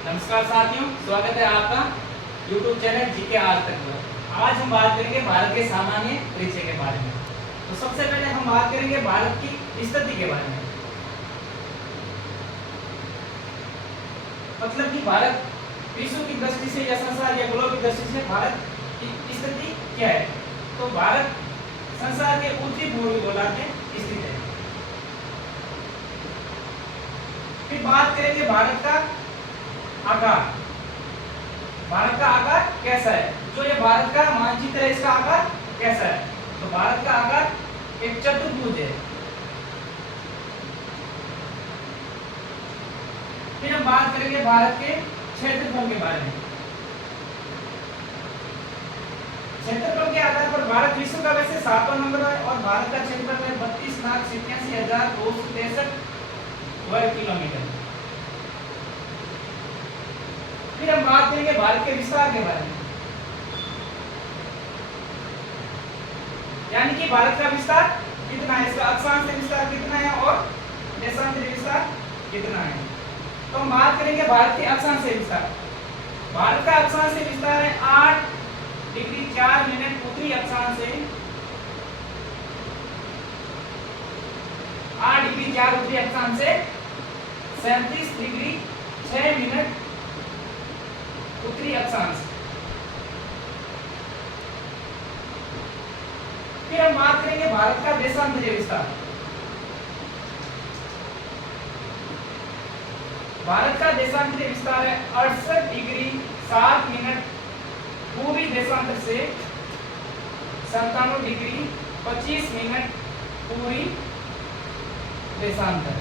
नमस्कार साथियों, स्वागत है आपका YouTube चैनल जीके आज तक में। आज हम बात करेंगे भारत के सामान्य परिचय के बारे में। तो सबसे पहले हम बात करेंगे भारत की स्थिति के बारे में। मतलब कि भारत विश्व की दृष्टि से या संसार या ग्लोब की दृष्टि से भारत की स्थिति क्या है। तो भारत संसार के उत्तरी पूर्वी गोलार्ध में स्थित है। फिर बात करेंगे भारत का आकार। भारत का आकार कैसा है? जो ये भारत का मानचित्र है, इसका आकार कैसा है? तो भारत का आकार एक चतुर्भुज है। फिर हम बात करेंगे भारत के क्षेत्रफल के बारे में। क्षेत्रफल के आधार पर भारत विश्व का वैसे 7वां नंबर है और भारत का क्षेत्रफल है 32,87,263 वर्ग किलोमीटर। फिर हम बात करेंगे भारत के विस्तार के बारे में, यानी कि भारत का विस्तार कितना है, इसका अक्षांश विस्तार कितना है और देशांतरी विस्तार कितना है। तो हम बात करेंगे भारत के अक्षांश विस्तार। भारत का अक्षांश विस्तार है 8 डिग्री 4 मिनट उत्तरी अक्षांश से 8 डिग्री 4 उत्तरी अक्षांश से 37 डिग्री 6 मिनट उत्तरी अक्षांश। फिर हम बात करेंगे भारत का देशांतरीय विस्तार। भारत का देशांतरीय विस्तार है 68 डिग्री 7 मिनट पूर्वी देशांतर से 97 डिग्री 25 मिनट पूर्वी देशांतर।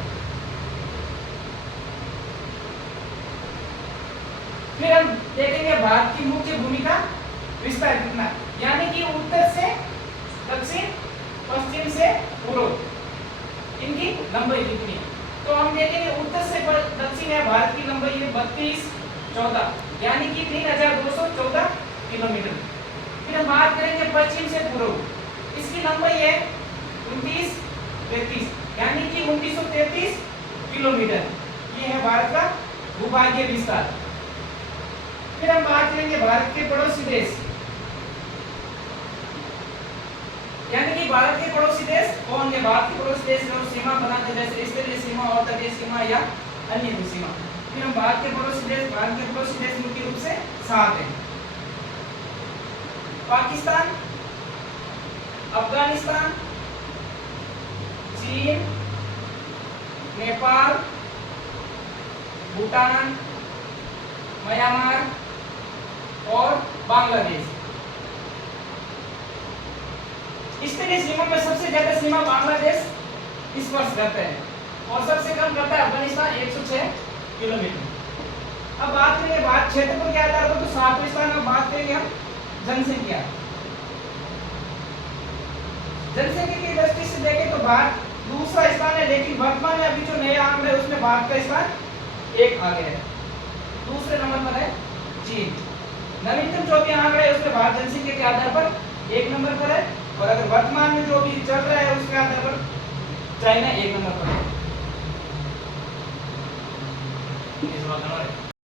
फिर हम देखेंगे भारत की मुख्य भूमिका विस्तार कितना, यानी कि उत्तर से दक्षिण, पश्चिम से पूर्व इनकी लंबाई कितनी। तो हम देखेंगे उत्तर से दक्षिण है भारत की लंबाई है 3214, यानी कि 3214 किलोमीटर। फिर हम बात करेंगे पश्चिम से पूर्व, इसकी लंबाई है 2933, यानी कि 2933 किलोमीटर। ये है भारत का भूभागीय विस्तार। फिर हम बात करेंगे भारत के पड़ोसी देश, यानी कि भारत के पड़ोसी देश कौन है। भारत के पड़ोसी देश जो सीमा बनाते हैं, जैसे स्तरीय सीमा और तटीय सीमा या अन्य कोई सीमा। फिर हम भारत के पड़ोसी देश मुख्य रूप से 7 हैं। पाकिस्तान, अफगानिस्तान, चीन, नेपाल, भूटान, म्यांमार और बांग्लादेश। स्तरीय सीमा में सबसे ज्यादा सीमा बांग्लादेश स्पर्श करता है और सबसे कम करता है अफगानिस्तान 106 किलोमीटर। अब बात करेंगे भारत क्षेत्रफल के आधार पर, तो 7वें स्थान। अब बात करेंगे हम जनसंख्या। जनसंख्या की दृष्टि से देखें तो भारत दूसरा स्थान है, लेकिन वर्तमान में अभी जो नया आंकड़ा है उसमें भारत का स्थान 1 आगे है। दूसरे नंबर पर है चीन। नवीनतम जो भी आंकड़ा है उसमें भारत जनसंख्या के आधार पर 1 नंबर पर है, और अगर वर्तमान में जो भी चल रहा है उसके आधार पर चाइना 1 नंबर पर है।